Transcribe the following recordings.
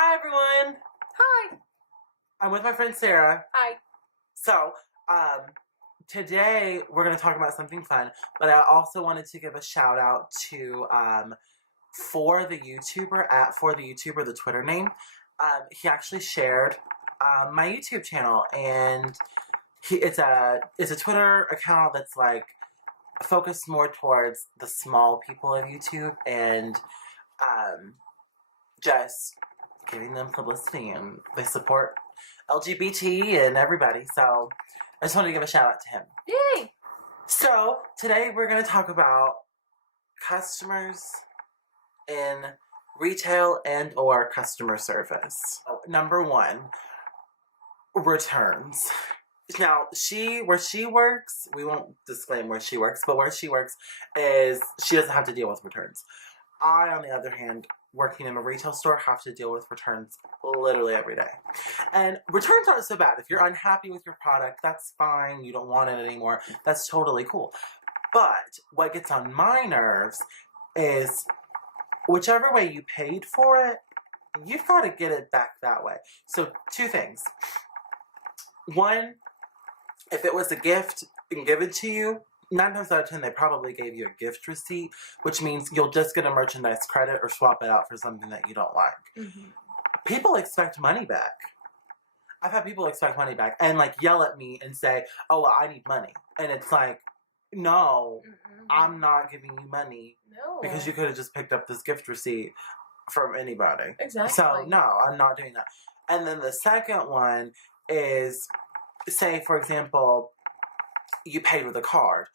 Hi, everyone. Hi. I'm with my friend Sarah. Hi. So, today we're going to talk about something fun, but I also wanted to give a shout out to, For the YouTuber, the Twitter name. He actually shared, my YouTube channel, and it's a Twitter account that's like focused more towards the small people of YouTube and, just giving them publicity, and they support LGBT and everybody, so I just wanted to give a shout out to him. Yay! So, today we're going to talk about customers in retail and or customer service. Number one, returns. Now, where she works, we won't disclaim where she works, but where she works is she doesn't have to deal with returns. I, on the other hand, working in a retail store, have to deal with returns literally every day. And returns aren't so bad. If you're unhappy with your product, that's fine. You don't want it anymore. That's totally cool. But what gets on my nerves is whichever way you paid for it, you've got to get it back that way. So, two things. One, if it was a gift and given to you, 9 times out of 10, they probably gave you a gift receipt, which means you'll just get a merchandise credit or swap it out for something that you don't like. Mm-hmm. People expect money back. I've had people expect money back and like yell at me and say, "Oh, well, I need money," and it's like, no, I'm not giving you money. No, because you could have just picked up this gift receipt from anybody. Exactly. So no, I'm not doing that. And then the second one is, say for example, you paid with a card.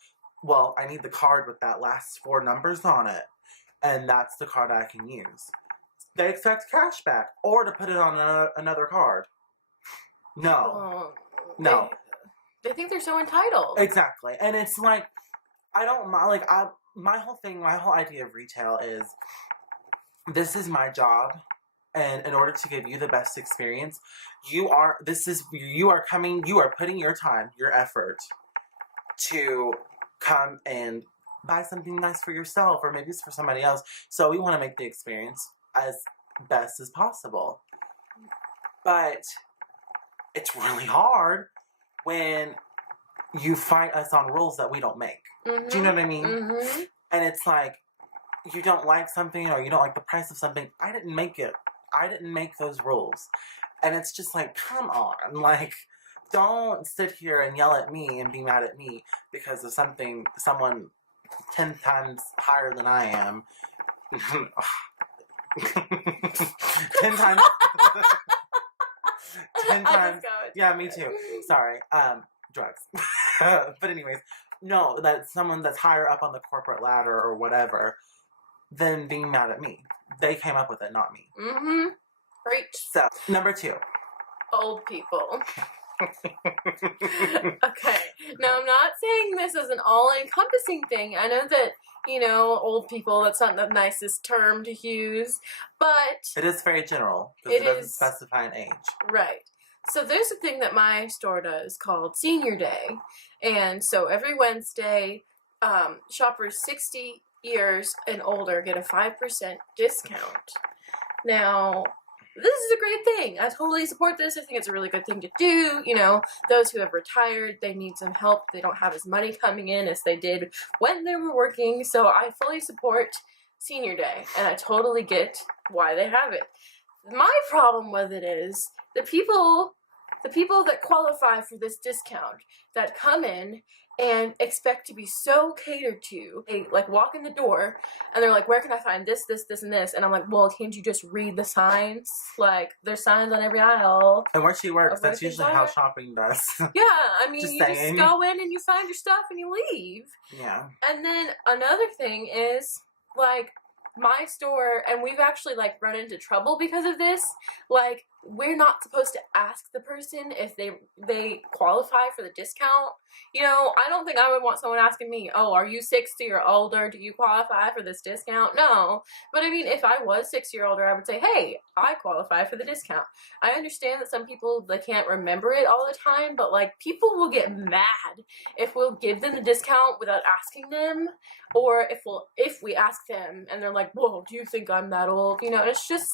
Well, I need the card with that last 4 numbers on it, and that's the card I can use. They expect cash back, or to put it on another card. No. No. They think they're so entitled. Exactly. And it's like, I don't mind, like, my whole idea of retail is, this is my job, and in order to give you the best experience, you are putting your time, your effort, to come and buy something nice for yourself, or maybe it's for somebody else. So we want to make the experience as best as possible. But it's really hard when you fight us on rules that we don't make. Mm-hmm. Do you know what I mean? Mm-hmm. And it's like, you don't like something, or you don't like the price of something. I didn't make it. I didn't make those rules. And it's just like, come on, like, don't sit here and yell at me and be mad at me because of someone 10 times higher than I am. 10 times. 10 times. Yeah, me too. Sorry. Drugs. But anyways, no, that's someone that's higher up on the corporate ladder or whatever than being mad at me. They came up with it, not me. Mm-hmm. Right. So, number 2. Old people. Okay. Now, I'm not saying this is an all-encompassing thing. I know that, old people, that's not the nicest term to use, but... It is very general, because it doesn't specify an age. Right. So there's a thing that my store does called Senior Day, and so every Wednesday, shoppers 60 years and older get a 5% discount. Now... this is a great thing. I totally support this. I think it's a really good thing to do. Those who have retired, they need some help. They don't have as money coming in as they did when they were working. So I fully support Senior Day, and I totally get why they have it. My problem with it is the people that qualify for this discount that come in and expect to be so catered to. They walk in the door and they're like, where can I find this, this, this, and this? And I'm like, well, can't you just read the signs? There's signs on every aisle. And where she works, that's usually how shopping does. Yeah, I mean, just go in and you find your stuff and you leave. Yeah. And then another thing is, my store, and we've actually run into trouble because of this, we're not supposed to ask the person if they qualify for the discount. I don't think I would want someone asking me, oh, are you 60 or older? Do you qualify for this discount? No. But I mean, if I was 60 or older, I would say, hey, I qualify for the discount. I understand that some people, they can't remember it all the time, but people will get mad if we'll give them the discount without asking them, or if we ask them and they're like, whoa, do you think I'm that old? It's just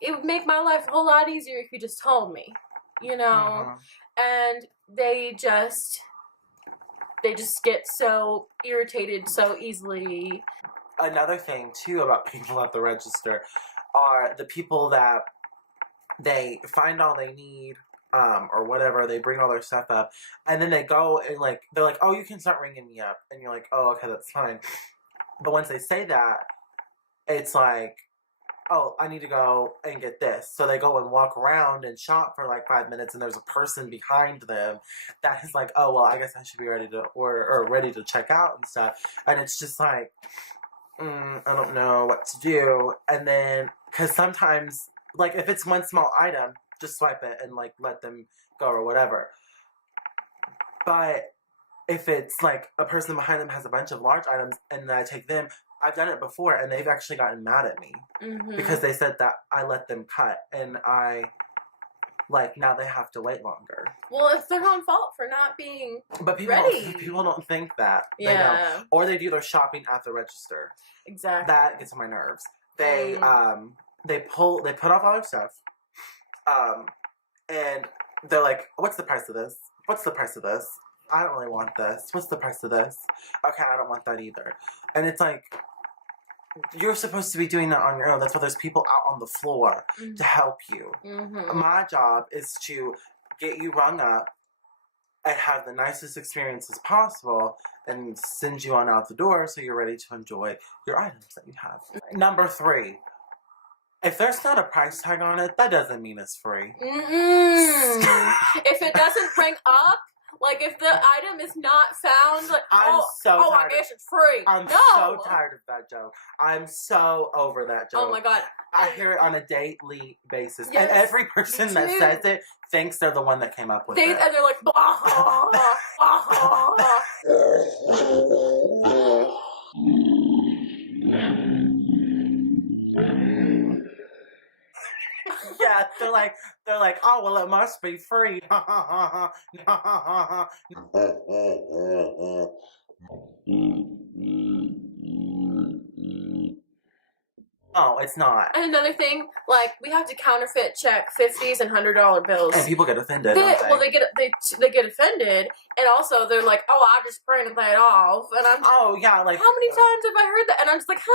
it would make my life a whole lot easier if you just told me, you know? And they just get so irritated so easily. Another thing, too, about people at the register are the people that they find all they need, or whatever, they bring all their stuff up, and then they go and, like, they're like, oh, you can start ringing me up, and you're like, oh, okay, that's fine. But once they say that, it's like, oh, I need to go and get this. So they go and walk around and shop for like 5 minutes, and there's a person behind them that is like, oh, well, I guess I should be ready to order or ready to check out and stuff. And it's just like, I don't know what to do. And then, because sometimes, like, if it's one small item, just swipe it and, like, let them go or whatever. But if it's, like, a person behind them has a bunch of large items and then I take them, I've done it before and they've actually gotten mad at me. Because they said that I let them cut and now they have to wait longer. Well, it's their own fault for not being ready. People don't think that. Yeah. They don't. Or they do their shopping at the register. Exactly. That gets on my nerves. They put off all their stuff. And they're like, what's the price of this? What's the price of this? I don't really want this. What's the price of this? Okay, I don't want that either. And it's like, you're supposed to be doing that on your own. That's why there's people out on the floor to help you. My job is to get you rung up and have the nicest experience as possible and send you on out the door so you're ready to enjoy your items that you have. Number 3. If there's not a price tag on it, that doesn't mean it's free. If it doesn't bring up, like if the item is not found, like, I guess it's free. I'm so tired of that joke. I'm so over that joke. Oh my god. I hear it on a daily basis. Yes, and every person that says it thinks they're the one that came up with it. And they're like, blah, blah, Yeah, they're like, oh, well, it must be free. No, it's not. And another thing, like, we have to counterfeit check $50s and $100 bills. And people get offended. They get offended, and also they're like, "Oh, I just printed that off," and I'm. Oh yeah, like how many times have I heard that? And I'm just like, and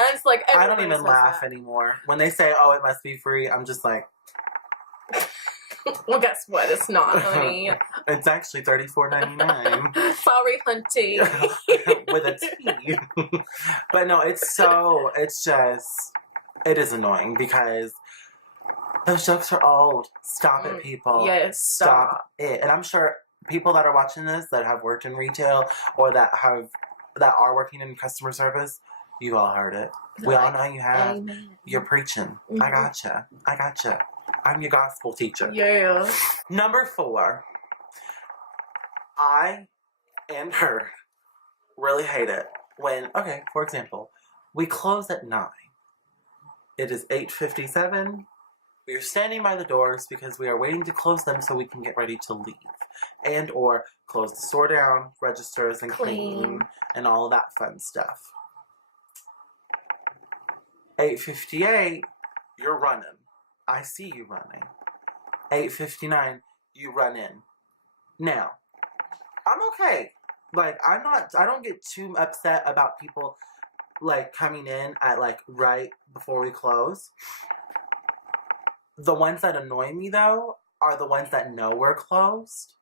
I'm just like, I don't even laugh anymore when they say, "Oh, it must be free." I'm just like. Well, guess what? It's not, honey. It's actually $34.99. Sorry, hunty. With a T. But no, it is annoying because those jokes are old. Stop it, people. Yes, stop it. And I'm sure people that are watching this that have worked in retail or that are working in customer service, you've all heard it. We all know you have. Amen. You're preaching. I gotcha. I'm your gospel teacher. Yeah. Number 4. I and her really hate it when, okay, for example, we close at 9. It is 8:57. We are standing by the doors because we are waiting to close them so we can get ready to leave. And or close the store down, registers, and clean and all of that fun stuff. 8:58, you're running. I see you running. 8:59, you run in. Now, I'm okay. Like, I don't get too upset about people, like, coming in at, like, right before we close. The ones that annoy me, though, are the ones that know we're closed.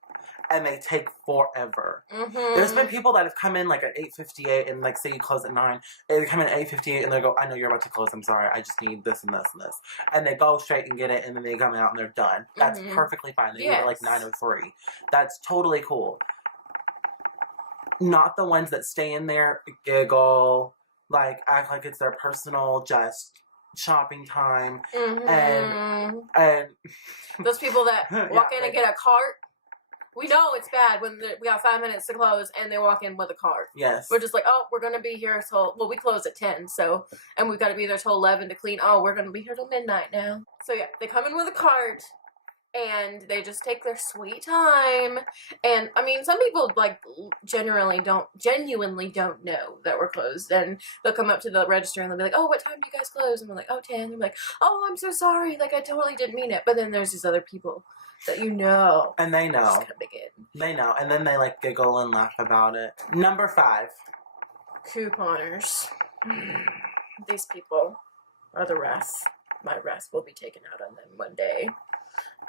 And they take forever. There's been people that have come in like at 8:58 and like say you close at 9. They come in at 8:58 and they go, I know you're about to close. I'm sorry. I just need this and this and this. And they go straight and get it and then they come out and they're done. That's perfectly fine. They leave at like 9:03. That's totally cool. Not the ones that stay in there, giggle, like act like it's their personal just shopping time. And those people that walk in and get a cart. We know it's bad when we got 5 minutes to close and they walk in with a cart. Yes. We're just like, oh, we're going to be here till, well, we close at 10, so, and we've got to be there till 11 to clean. Oh, we're going to be here till midnight now. So yeah, they come in with a cart and they just take their sweet time. And I mean, some people like genuinely don't know that we're closed, and they'll come up to the register and they'll be like, "Oh, what time do you guys close?" And we're like, "Oh, 10." And they're like, "Oh, I'm so sorry. Like, I totally didn't mean it." But then there's these other people that and they know, just coming in. They know, and then they like giggle and laugh about it. Number 5, couponers. These people are the wrath. My wrath will be taken out on them one day.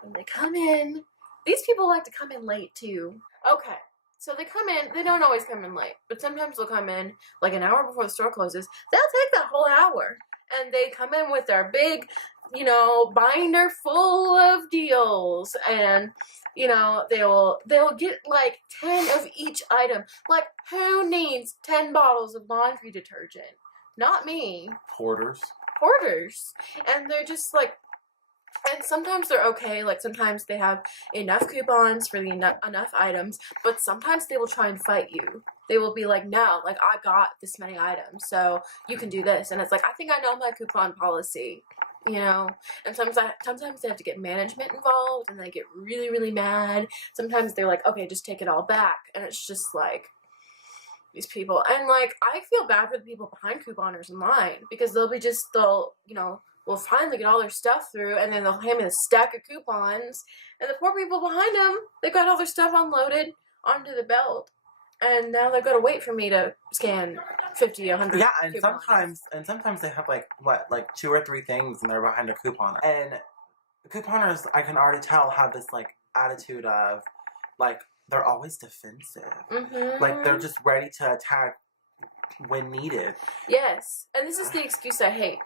When they come in, these people like to come in late too. Okay, so they come in, they don't always come in late, but sometimes they'll come in like an hour before the store closes. They'll take that whole hour, and they come in with their big, binder full of deals, and they'll get like 10 of each item. Like, who needs 10 bottles of laundry detergent? Not me. Porters. And they're just like, and sometimes they're okay. Like, sometimes they have enough coupons for the enough items, but sometimes they will try and fight you. They will be like, "No, like, I got this many items, so you can do this." And it's like, I think I know my coupon policy, And sometimes they have to get management involved, and they get really, really mad. Sometimes they're like, "Okay, just take it all back," and it's just like, these people. And like, I feel bad for the people behind couponers in line, because we'll finally get all their stuff through, and then they'll hand me a stack of coupons, and the poor people behind them, they've got all their stuff unloaded onto the belt, and now they've got to wait for me to scan 50, 100 Yeah, and coupons. sometimes they have like 2 or 3 things, and they're behind a couponer. And couponers, I can already tell, have this like attitude of like, they're always defensive. Mm-hmm. Like, they're just ready to attack when needed. Yes, and this is the excuse I hate.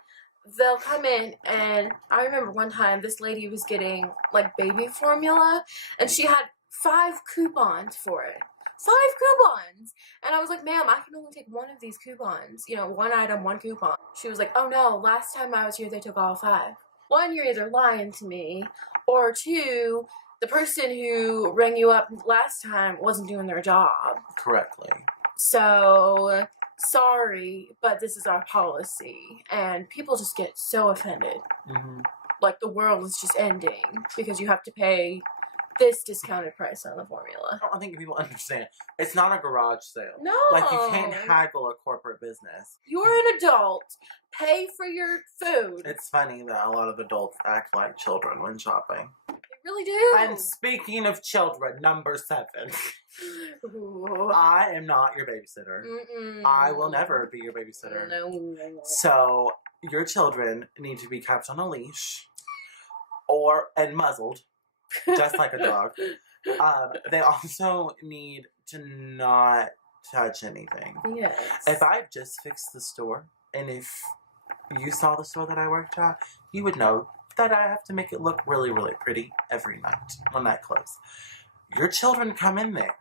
They'll come in, and I remember one time this lady was getting like baby formula, and she had 5 coupons for it. 5 coupons! And I was like, "Ma'am, I can only take one of these coupons. 1 item, 1 coupon." She was like, "Oh no, last time I was here they took all 5. 1, you're either lying to me, or 2, the person who rang you up last time wasn't doing their job correctly. So, sorry, but this is our policy." And people just get so offended. Mm-hmm. Like, the world is just ending because you have to pay this discounted price on the formula. I don't think people understand. It's not a garage sale. No. Like, you can't haggle a corporate business. You're an adult. Pay for your food. It's funny that a lot of adults act like children when shopping. They really do. And speaking of children, number 7. Ooh. I am not your babysitter. Mm-mm. I will never be your babysitter. No. So, your children need to be kept on a leash and muzzled, just like a dog. They also need to not touch anything. Yes. If I've just fixed the store, and if you saw the store that I worked at, you would know that I have to make it look really, really pretty every night when I close. Your children come in there,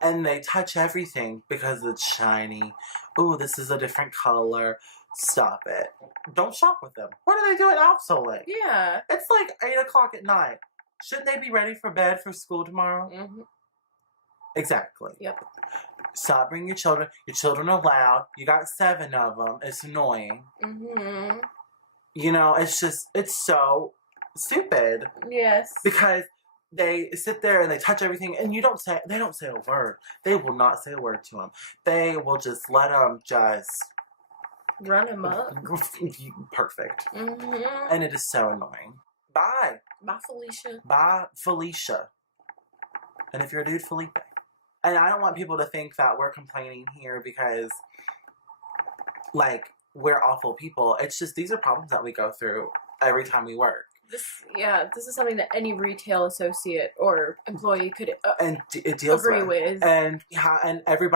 and they touch everything because it's shiny. Ooh, this is a different color. Stop it. Don't shop with them. What are they doing out so late? Yeah. It's like 8 o'clock at night. Shouldn't they be ready for bed for school tomorrow? Mm-hmm. Exactly. Yep. Stop bringing your children. Your children are loud. You got 7 of them. It's annoying. Mm-hmm. It's so stupid. Yes. Because they sit there and they touch everything, and they don't say a word. They will not say a word to them. They will just let them just run them up. Perfect. Mm-hmm. And it is so annoying. Bye. Bye, Felicia. Bye, Felicia. And if you're a dude, Felipe. And I don't want people to think that we're complaining here because, like, we're awful people. It's just, these are problems that we go through every time we work. This is something that any retail associate or employee could it deals agree with. And every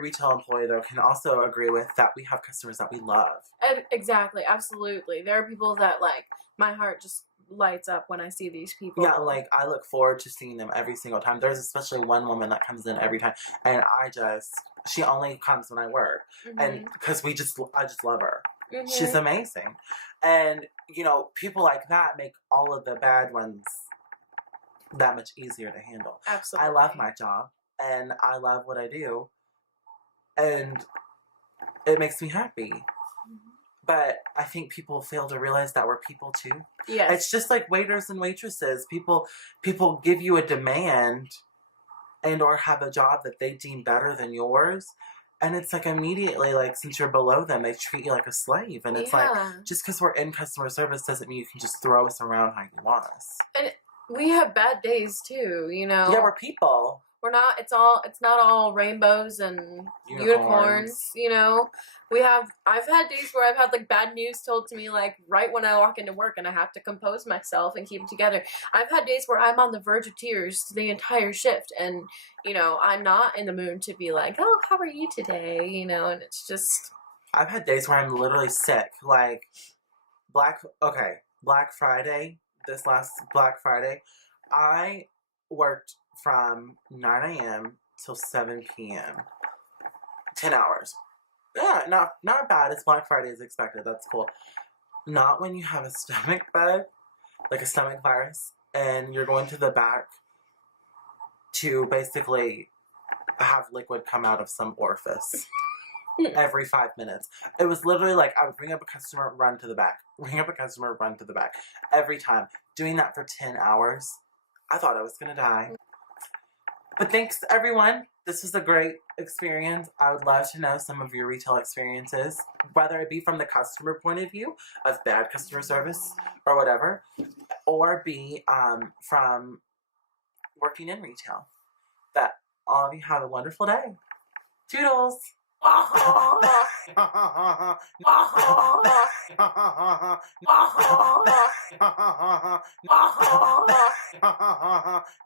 retail employee, though, can also agree with that we have customers that we love. And exactly, absolutely. There are people that, like, my heart just lights up when I see these people. Yeah, like, I look forward to seeing them every single time. There's especially one woman that comes in every time, and she only comes when I work. Mm-hmm. And because I just love her. Mm-hmm. She's amazing. And, people like that make all of the bad ones that much easier to handle. Absolutely. I love my job, and I love what I do, and it makes me happy. Mm-hmm. But I think people fail to realize that we're people too. Yes. It's just like waiters and waitresses. People give you a demand and or have a job that they deem better than yours. And it's like immediately, like, since you're below them, they treat you like a slave. And it's like, just because we're in customer service doesn't mean you can just throw us around how you want us. And we have bad days too, you know? Yeah, we're people. We're not, it's not all rainbows and unicorns, you know? I've had days where I've had, like, bad news told to me, like, right when I walk into work and I have to compose myself and keep it together. I've had days where I'm on the verge of tears the entire shift and, you know, I'm not in the mood to be like, oh, how are you today? You know, and it's just... I've had days where I'm literally sick. Like, Black Friday, this last Black Friday, I worked from 9 a.m. till 7 p.m. 10 hours. Yeah, not bad. It's Black Friday as expected. That's cool. Not when you have a stomach bug, like a stomach virus, and you're going to the back to basically have liquid come out of some orifice every 5 minutes. It was literally like I would ring up a customer, run to the back. Ring up a customer, run to the back. Every time. Doing that for 10 hours. I thought I was going to die. But thanks, everyone. This was a great experience. I would love to know some of your retail experiences, whether it be from the customer point of view of bad customer service or whatever, or be from working in retail. That all of you have a wonderful day. Toodles!